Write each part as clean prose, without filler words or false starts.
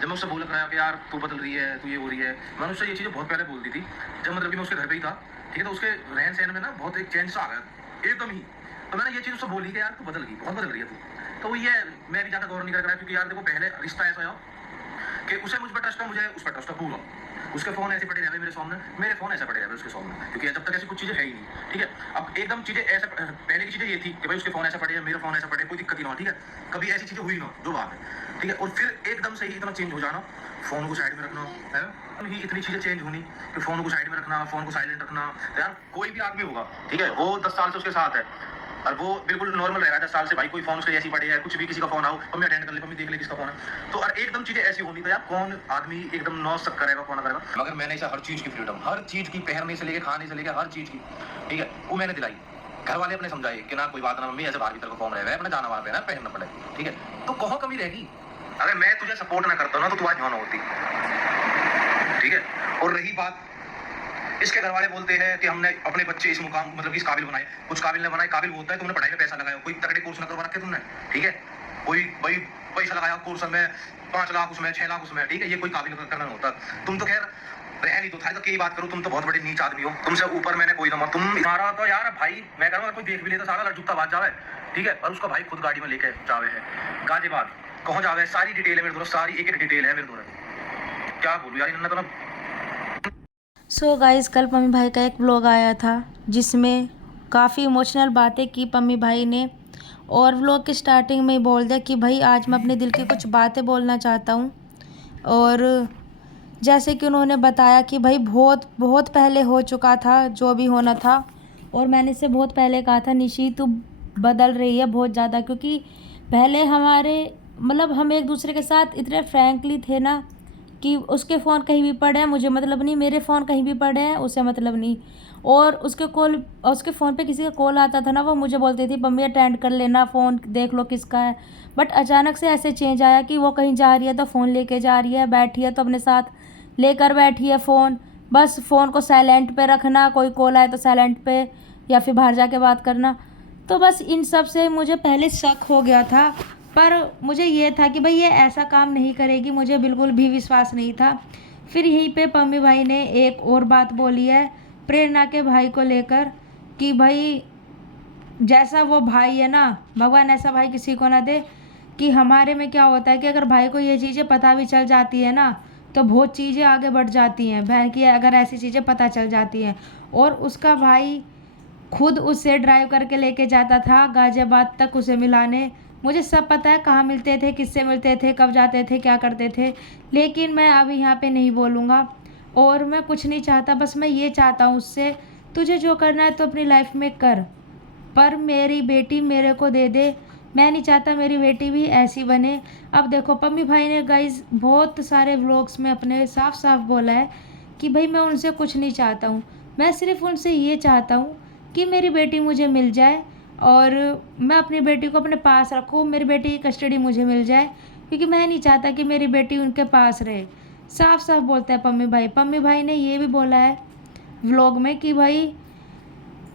जब मैं उससे बोल रहा कि यार तू बदल रही है, तू ये हो रही है, मैंने उससे ये चीज़ें बहुत पहले बोल दी थी, जब मतलब कि मैं उसके घर पे ही था, ठीक है? तो उसके रहन-सहन में ना बहुत एक चेंज सा आ गया, एकदम ही। तो मैंने ये चीज़ उससे बोली कि यार तू बदल गई, बहुत बदल रही है तू। तो ये मैं भी ज़्यादा गौर नहीं कर रहा, क्योंकि यार देखो पहले रिश्ता ऐसा है कि उसे मुझ पर ट्रस्ट है, मुझे उस पर ट्रस्ट है पूरा। उसके फ़ोन ऐसे पड़े रहे मेरे सामने, मेरे फ़ोन ऐसे पड़े रहे उसके सामने, क्योंकि जब तक ऐसी कुछ चीज़ें है ही नहीं, ठीक है? अब एकदम चीज़ें ऐसे पहले की चीज़ें ये थी कि भाई उसके फ़ोन ऐसे पड़े हैं, मेरे फ़ोन ऐसे पड़े हैं, कोई दिक्कत ही ना हो, ठीक है? कभी ऐसी चीज़ें हुई ना, जो बात है, ठीक है? और फिर एकदम से ही इतना चेंज हो जाना, फ़ोन को साइड में रखना, है? ही इतनी चीज़ें चेंज होनी कि फ़ोन को साइड में रखना, फ़ोन को साइलेंट रखना। तो यार कोई भी आदमी होगा, ठीक है? वो 10 साल से उसके साथ है और वो बिल्कुल नॉर्मल रह रहा है 10 साल से, भाई कोई फ़ोन उसके ऐसे ही पड़े है, कुछ भी किसी का फ़ोन आओ, मम्मी अटेंड कर ले, मम्मी देख ले किसका फ़ोन है। तो और एकदम चीज़ें ऐसी होनी, तो यार कौन आदमी एकदम नौ शक करेगा, कौन करेगा? मगर मैंने ऐसा हर चीज़ की फ्रीडम, हर चीज़ की, पहनने से लेके, खाने से लेके, हर चीज़ की, ठीक है? वो मैंने दिलाई। घर वाले अपने समझाए कि ना कोई बात ना मम्मी, ऐसे बाहर भीतर का कौन रहेगा, अपना जाना बाहर पे ना पहनना पड़े, ठीक है? तो कहाँ कमी रहेगी? अगर मैं तुझे सपोर्ट ना करता ना तो तू आज यहाँ ना होती, ठीक है? और रही बात, इसके घर वाले बोलते हैं कि हमने अपने बच्चे इस मुकाम मतलब इस काबिल बनाए, कुछ काबिल ने बनाए। काबिल होता है तुमने पढ़ाई में पैसा लगाया, कोई तगड़े कोर्स ना करवा रखे तुमने, ठीक है? कोई भाई पैसा लगाया कोर्स में, 5 लाख उसमें, 6 लाख उसमें, ठीक है? ये कोई काबिल करना नहीं होता। तुम तो खैर रह नहीं तो था, तो की बात करूं, तुम तो बहुत बड़े नीच आदमी हो, तुमसे ऊपर मैंने कोई ना, तुम मारा तो यार भाई मैं कह रहा हूं कोई देख भी ले तो सारा जूता बाज जावे, ठीक है? और उसका भाई खुद गाड़ी में लेके जावे है गाजियाबाद, कहाँ जावे, सारी डिटेल है मेरे दोस्त, सारी एक एक डिटेल है मेरे दोस्त। क्या बोलूं यार, इन्होंने तो ना। सो गाइस, कल पम्मी भाई का एक व्लॉग आया था जिसमें काफ़ी इमोशनल बातें की पम्मी भाई ने। और व्लॉग के स्टार्टिंग में ही बोल दिया कि भाई आज मैं अपने दिल की कुछ बातें बोलना चाहता हूँ। और जैसे कि उन्होंने बताया कि भाई बहुत बहुत पहले हो चुका था जो भी होना था। और मैंने इससे बहुत पहले कहा था निशी तू बदल रही है बहुत ज़्यादा, क्योंकि पहले हमारे मतलब हम एक दूसरे के साथ इतने फ्रैंकली थे ना कि उसके फ़ोन कहीं भी पड़े हैं मुझे मतलब नहीं, मेरे फ़ोन कहीं भी पड़े हैं उसे मतलब नहीं। और उसके फ़ोन पे किसी का कॉल आता था ना, वो मुझे बोलती थी मम्मी अटेंड कर लेना, फ़ोन देख लो किसका है। बट अचानक से ऐसे चेंज आया कि वो कहीं जा रही है तो फ़ोन लेके जा रही है, बैठी है तो अपने साथ लेकर बैठी है फ़ोन। बस फ़ोन को साइलेंट पे रखना, कोई कॉल आए तो साइलेंट पे, या फिर बाहर जाके बात करना। तो बस इन सब से मुझे पहले शक हो गया था, पर मुझे ये था कि भाई ये ऐसा काम नहीं करेगी, मुझे बिल्कुल भी विश्वास नहीं था। फिर यहीं पे पम्मी भाई ने एक और बात बोली है प्रेरणा के भाई को लेकर कि भाई जैसा वो भाई है ना, भगवान ऐसा भाई किसी को ना दे। कि हमारे में क्या होता है कि अगर भाई को ये चीज़ें पता भी चल जाती है ना तो बहुत चीज़ें आगे बढ़ जाती हैं बहन की, अगर ऐसी चीज़ें पता चल जाती हैं। और उसका भाई खुद उसे ड्राइव करके लेके जाता था गाजियाबाद तक उसे मिलाने। मुझे सब पता है कहाँ मिलते थे, किससे मिलते थे, कब जाते थे, क्या करते थे। लेकिन मैं अभी यहाँ पे नहीं बोलूँगा। और मैं कुछ नहीं चाहता, बस मैं ये चाहता हूँ उससे तुझे जो करना है तो अपनी लाइफ में कर, पर मेरी बेटी मेरे को दे दे। मैं नहीं चाहता मेरी बेटी भी ऐसी बने। अब देखो पम्मी भाई ने गाइस बहुत सारे व्लॉग्स में अपने साफ साफ बोला है कि भाई मैं उनसे कुछ नहीं चाहता हूँ, मैं सिर्फ उनसे ये चाहता हूँ कि मेरी बेटी मुझे मिल जाए और मैं अपनी बेटी को अपने पास रखूँ, मेरी बेटी की कस्टडी मुझे मिल जाए, क्योंकि मैं नहीं चाहता कि मेरी बेटी उनके पास रहे। साफ साफ बोलता है पम्मी भाई। पम्मी भाई ने ये भी बोला है व्लॉग में कि भाई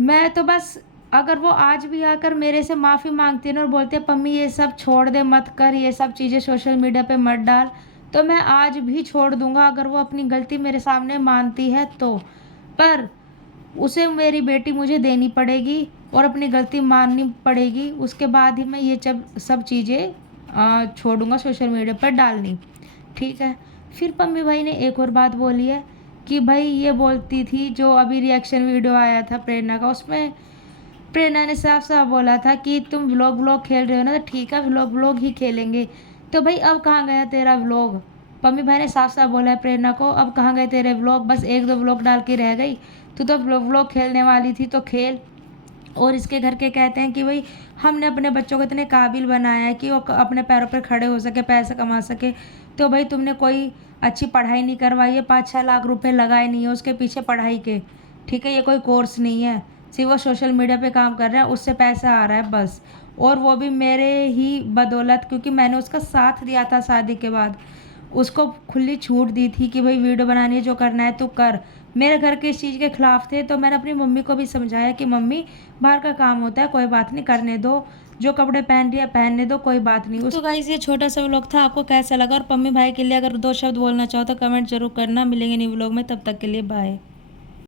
मैं तो बस, अगर वो आज भी आकर मेरे से माफ़ी मांगती है ना और बोलती है पम्मी ये सब छोड़ दे, मत कर ये सब चीज़ें, सोशल मीडिया पे मत डाल, तो मैं आज भी छोड़ दूंगा अगर वो अपनी गलती मेरे सामने मानती है तो। पर उसे मेरी बेटी मुझे देनी पड़ेगी और अपनी गलती माननी पड़ेगी, उसके बाद ही मैं ये सब चीज़ें छोड़ूंगा सोशल मीडिया पर डालनी, ठीक है। फिर पम्मी भाई ने एक और बात बोली है कि भाई ये बोलती थी जो अभी रिएक्शन वीडियो आया था प्रेरणा का, उसमें प्रेरणा ने साफ साफ बोला था कि तुम व्लॉग व्लॉग खेल रहे हो ना, तो ठीक है व्लॉग व्लॉग ही खेलेंगे। तो भाई अब कहाँ गया तेरा व्लॉग? पम्मी भाई ने साफ साफ बोला है प्रेरणा को, अब कहाँ गए तेरे व्लॉग? बस एक दो व्लॉग डाल के रह गई, तू तो व्लॉग व्लॉग खेलने वाली थी तो खेल। और इसके घर के कहते हैं कि भाई हमने अपने बच्चों को इतने काबिल बनाया है कि वो अपने पैरों पर खड़े हो सके, पैसे कमा सके, तो भाई तुमने कोई अच्छी पढ़ाई नहीं करवाई है, 5-6 लाख रुपए लगाए नहीं है उसके पीछे पढ़ाई के, ठीक है। ये कोई कोर्स नहीं है, सिर्फ वो सोशल मीडिया पे काम कर रहा है, उससे पैसा आ रहा है बस। और वो भी मेरे ही बदौलत, क्योंकि मैंने उसका साथ दिया था शादी के बाद। उसको खुली छूट दी थी कि भाई वीडियो बनानी है, जो करना है तू कर। मेरे घर के इस चीज़ के खिलाफ थे, तो मैंने अपनी मम्मी को भी समझाया कि मम्मी बाहर का काम होता है, कोई बात नहीं, करने दो, जो कपड़े पहन रही है पहनने दो, कोई बात नहीं। तो गाइस ये छोटा सा व्लॉग था, आपको कैसा लगा? और पम्मी भाई के लिए अगर 2 शब्द बोलना चाहो तो कमेंट जरूर करना। मिलेंगे न्यू व्लॉग में, तब तक के लिए बाय।